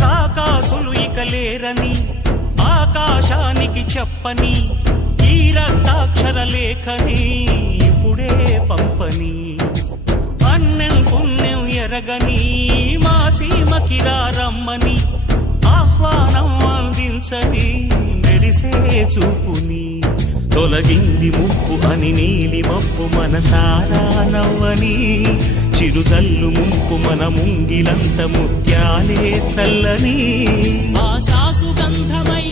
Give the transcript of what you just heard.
రాకాసులు ఇక లేరని ఆకాశానికి చెప్పని ఈ రక్తాక్షర లేఖని ఇప్పుడే పంపని అన్నం పుణ్యం ఎరగని మా సీమకి రమ్మని ఆహ్వానం అందించని మెరిసే చూపుని తొలగింది ముప్పు అని నీలి మప్పు మనసారా నవ్వని చిరుజల్లు ముంపు మన ముంగిలంత ముత్యాలే చల్లని ఆశా సుగంధమై